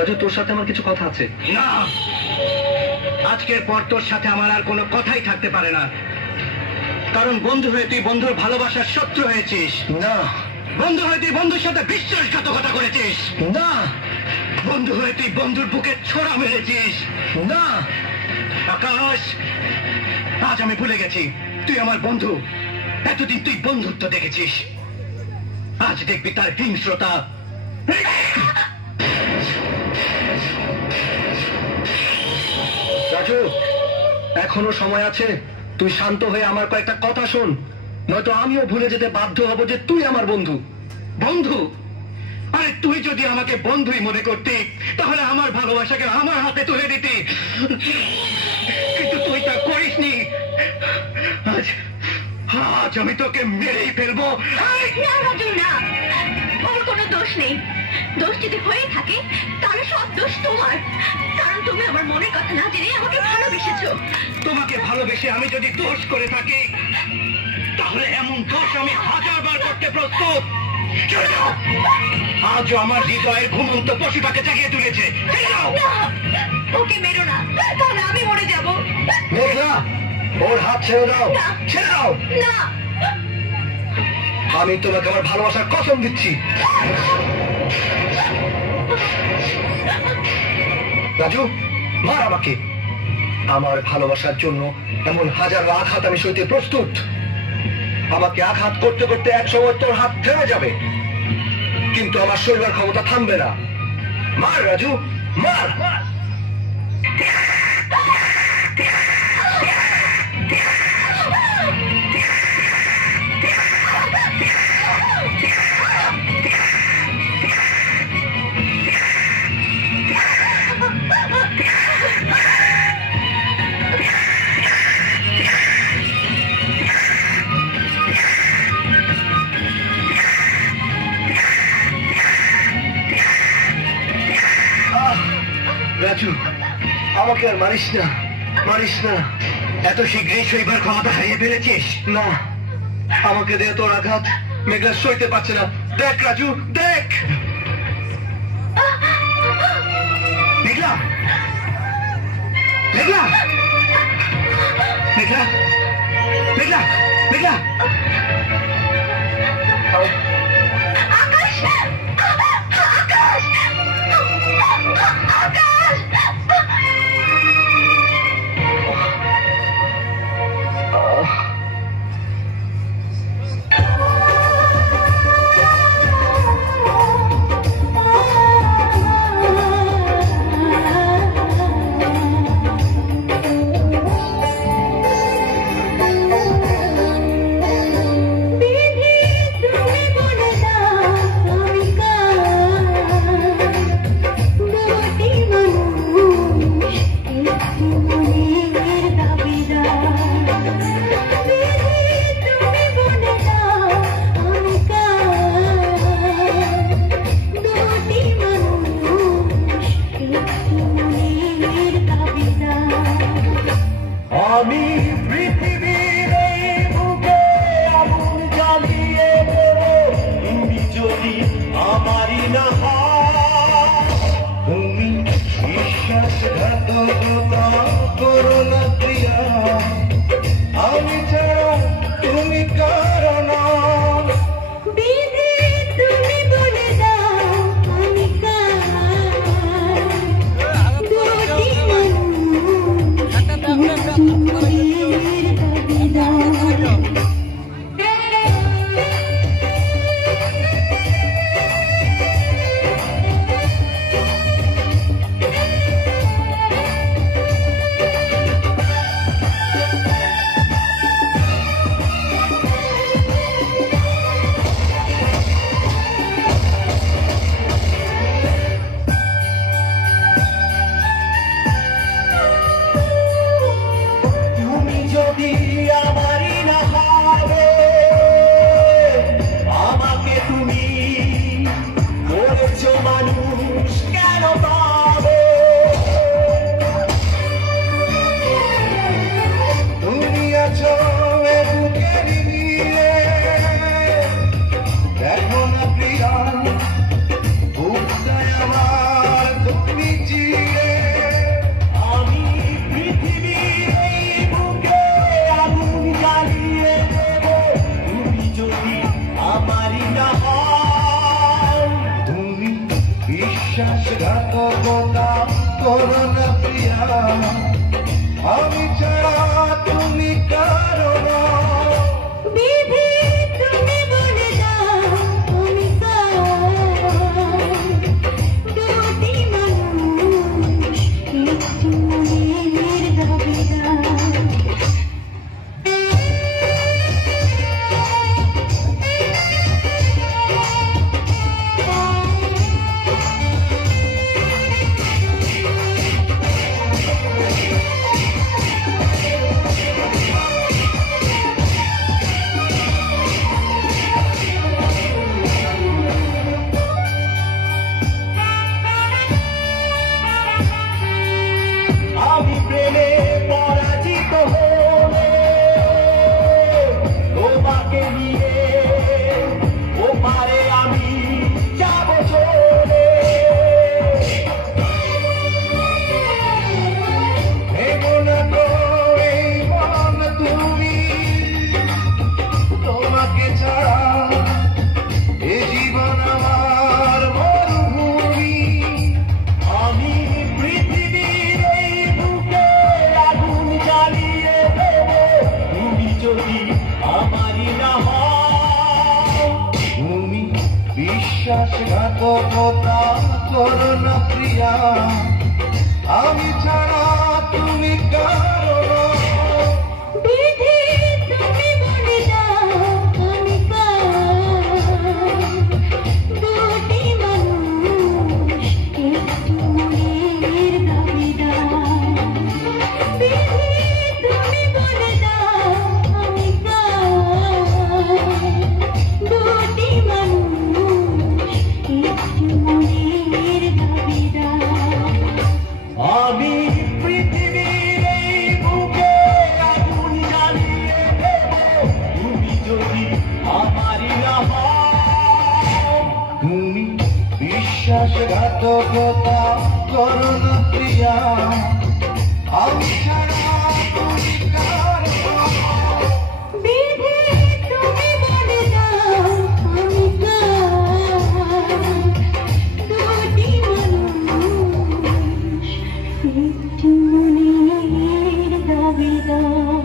রাজু, তোর সাথে আমার কিছু কথা আছে। না, আজকের পর তোর সাথে আমার আর কোনো কথাই থাকতে পারে না, কারণ বন্ধু হয়ে তুই বন্ধুর ভালোবাসার শত্রু হয়েছিস। না, বন্ধু হয়ে তুই বন্ধুর সাথে বিশ্বাসঘাতকতা করেছিস। না, বন্ধু হয়ে তুই বন্ধুর বুকে ছোড়া মেরেছিস। না আকাশ, আজ আমি ভুলে গেছি তুই আমার বন্ধু। এতদিন তুই বন্ধুত্ব দেখেছিস, আজ দেখবি তার হিংস্রতা। রাজু, এখনো সময় আছে, তুই শান্ত হয়ে আমার কয়েকটা কথা শোন, নয়তো আমিও ভুলে যেতে বাধ্য হব যে তুই আমার বন্ধু। বন্ধু? আরে তুই যদি আমাকে বন্ধুই মনে করতি তাহলে আমার ভালোবাসাকে আমার হাতে তুলে দিতি, কিন্তু তুই তা করিসনি। আজ আমি তোকে মেরেই ফেলবো। না রাজু, না, ওর কোনো দোষ নেই। দোষ যদি হয়ে থাকে তাহলে সব দোষ তোমার, কারণ তুমি আমার মনের কথা না জেনে আমাকে ভালোবেসেছো। তোমাকে ভালোবেসে আমি যদি দোষ করে থাকি তাহলে এমন দোষ আমি 1000 বার করতে প্রস্তুত। আজও আমার হৃদয়ের ঘুমন্ত পশুটাকে জাগিয়ে তুলেছে। ওকে মেরো না, তাহলে আমি মরে যাব। মেঘলা, ওর হাত ছেড়ে দাও, ছেড়ে দাও। না, আমি তোমাকে আমার ভালোবাসার কসম দিচ্ছি। রাজু, মার আমাকে। আমার ভালোবাসার জন্য এমন হাজার আঘাত আমি সইতে প্রস্তুত। আমাকে আঘাত করতে করতে এক সময় তোর হাত থেমে যাবে, কিন্তু আমার শরীরের ক্ষমতা থামবে না। মার রাজু, মার। রাজু, আমাকে আর মারিস না, মারিস না। এত শীঘ্রই সইবার ক্ষমতা হারিয়ে ফেলেছিস? না, আমাকে দে তোর আঘাত। মেঘলা সইতে পারছে না। দেখ রাজু, দেখ। মেঘলা, মেঘলা, মেঘলা, মেঘলা, মেঘলা। আকাশ, আকাশ, আকাশ। আমি পৃথিবীর এই বুকে আগুন জ্বালিয়ে দেব, তুমি যদি আমারই না হও। তুমি বিশ্বাসঘাতকতা করো না প্রিয়া, আমি ছাড়া তুমি কারো না। দেখো না প্রিয়া, বুকটায় আমার তুমি বিশ্বাসঘাতকতা করো না প্রিয়া, আমি ছাড়া তুমি কারো না। বিধি তুমি বলে দাও আমি দুটি মানুষ একটু মনের দাবিদার। আমি প্রেমে পরাজিত হলে তোমাকে নিয়ে ওপারে আমি যাব চলে। ভেবো না তো এই মন তুমি, তোমাকে ছাড়া এ জীবন আমার মরুভূমি। আমি পৃথিবীর এই বুকে আগুন জ্বালিয়ে দেব, তুমি যদি আমারই না হও। তুমি বিশ্বাসঘাতকতা করো না প্রিয়া, আমি ছাড়া তুমি কারো না। বিধি তুমি বলে দাও আমি দুটি মানুষ একটু মনের দাবিদার। বিধি তুমি বলে দাও আমি দুটি মানুষ একটু মনের দাবিদার। আমি পৃথিবীর এই বুকে আগুন জ্বালিয়ে দেব, তুমি যদি আমারই না হও। তুমি বিশ্বাসঘাতকতা করো না প্রিয়া, আমি ছাড়া তুমি কারো না। বিধি তুমি বলে দাও আমি দুটি মানুষ একটু মনের দাবিদার।